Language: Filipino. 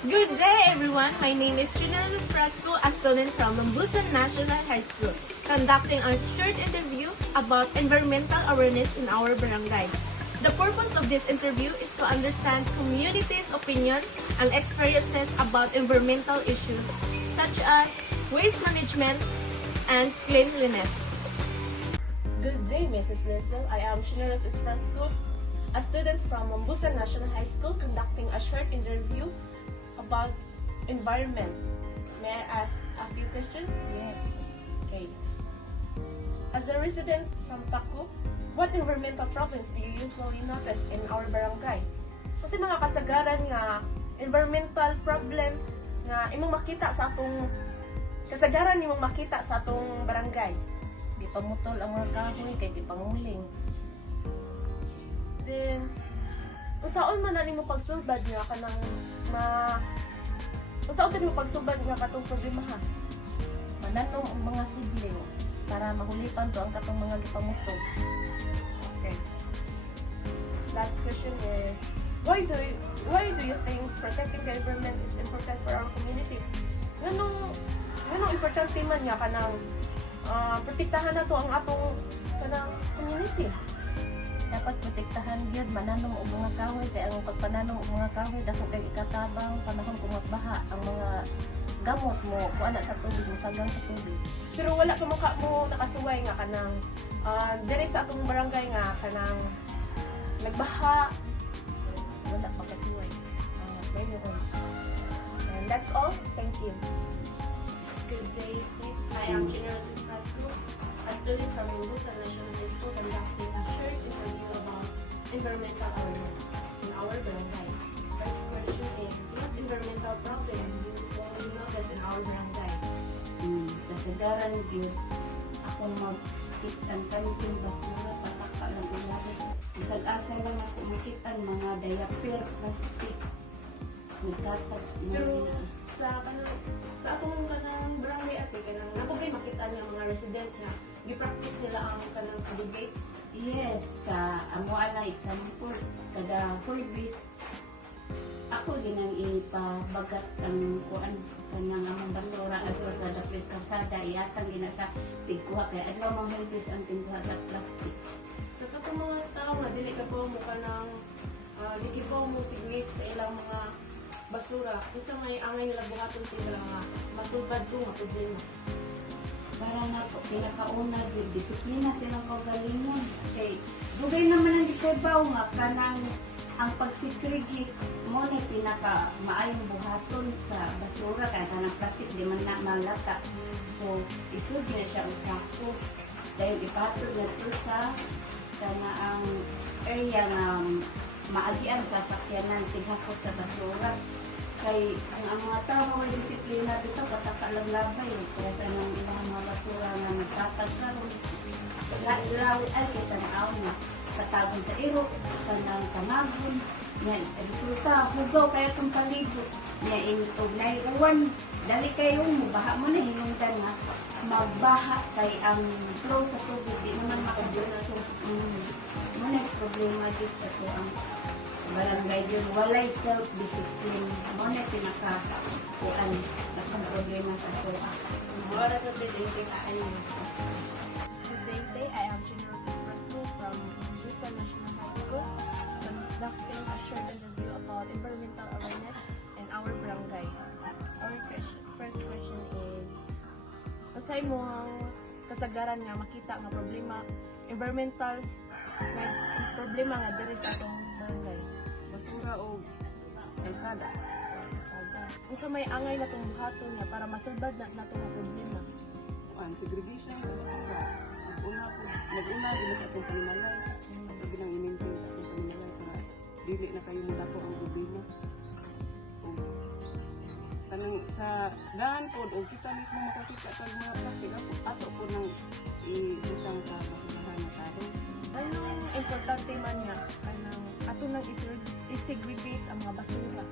Good day, everyone. My name is Trinidad Frasco, a student from Mambusan National High School, conducting a short interview about environmental awareness in our barangay. The purpose of this interview is to understand community's opinion and experiences about environmental issues, such as waste management and cleanliness. Good day, Mrs. Lissel. I am Trinidad Frasco, a student from Mambusan National High School, conducting a short interview about environment. May I ask a few questions? Yes. Okay. As a resident from Taku, what environmental problems do you usually notice in our barangay? Kasi mga kasagaran nga environmental problem nga imong makita sa atong kasagaran imong makita sa atong barangay. Di pamutol ang mga kahoy kay di panguling. Then unsaon man nimo pagsulbad nga kanang unsaon nimo pagsubad nga katong problema ha? Mananong ang mga siblings para mahulipan to ang katong mga gipamutol. Okay. Last question is, why do you think protecting the environment is important for our community? Nganong importante man nga kanang protektahan na to ang atong kanang community? Dapat protektahan gyud mananong og mga kahoy kay ang pagpananong og mga kahoy dako kay ikatabang panahon kung magbaha ang mga gamot mo kuan sa tubig mosagang sa tubig. Pero wala ka mo nakasuway nga kanang diri sa atong barangay nga kanang nagbaha, Wala pa kasiway. mayroon. And that's all. Thank you. Good day. I am General Frasco, a student from Mambusan National High School, conducting a short interview about environmental awareness in our barangay. First question is, what environmental problem do you usually notice in our barangay? Kasagaran gyud ako magkit-an kanting basura pataka lang ilabot. Isag-asa lang ako makit-an mga diaper, plastic. Nagkatag Pero sa atong kanang barangay ate kanang napugay makita niya mga resident nga gi-practice nila ang kanang segregate. Yes, sa amo ana example kada hurbis ako ginang ipabagat ang kuan kanang among basura adto sa dapis kalsada iatang gina sa tigkuha kay adlaw mga hurbis ang tigkuha sa plastic. Sa katong mga tao nga dili ka po mo kanang di ka mo segregate sa ilang mga basura kasi may angay nila buhaton sila nga masubad ko nga problema. Para na po, pinakauna, disiplina silang kagalingon. Okay, dugay naman ang ikabaw nga, kanang ang pagsikrigi mo na pinaka maayong buhaton sa basura, kaya kanang plastic, di man na malata. So, isud na siya usako. Dahil ipatod na ito sa kana ang area na maagian sa sakyanan, tighakot sa basura. Kay ang mga tao ay disiplina dito patakalang-labay kaya sa nang ilang mga basura na nagtatag karon lawi ay kita na na katagong sa iro kanang kamagon na resulta hugaw kaya itong palibot na intog na iuwan dali kayo mo baha mo na hinungdan nga magbaha kay ang flow sa tubig di naman makabulat so muna problema dito sa to ang barangay yun, walay self-discipline. Mo na pinaka-kuan akong problema sa ito. Wala na din kaayo. Good day, I am General Frasco from Mambusan National High School, conducting a short interview about environmental awareness in our barangay. Our first question is, asay mo ang kasagaran nga makita nga problema, environmental nga problema nga diri sa atong barangay? Basura o kalsada. Unsa may angay na itong buhaton nga para masulbad na itong problema? Ang segregation sa basura. Una po, nag-una din sa atong panimalay. Sabi nang i-maintain sa atong panimalay para dili na kayo mula po ang problema. Kanang sa daan po, o kita mismo makakita sa mga plastic, ato po nang i-utang sa basurahan na tao. Anong importante man nga kanang ato nang i-segregate ang mga basura?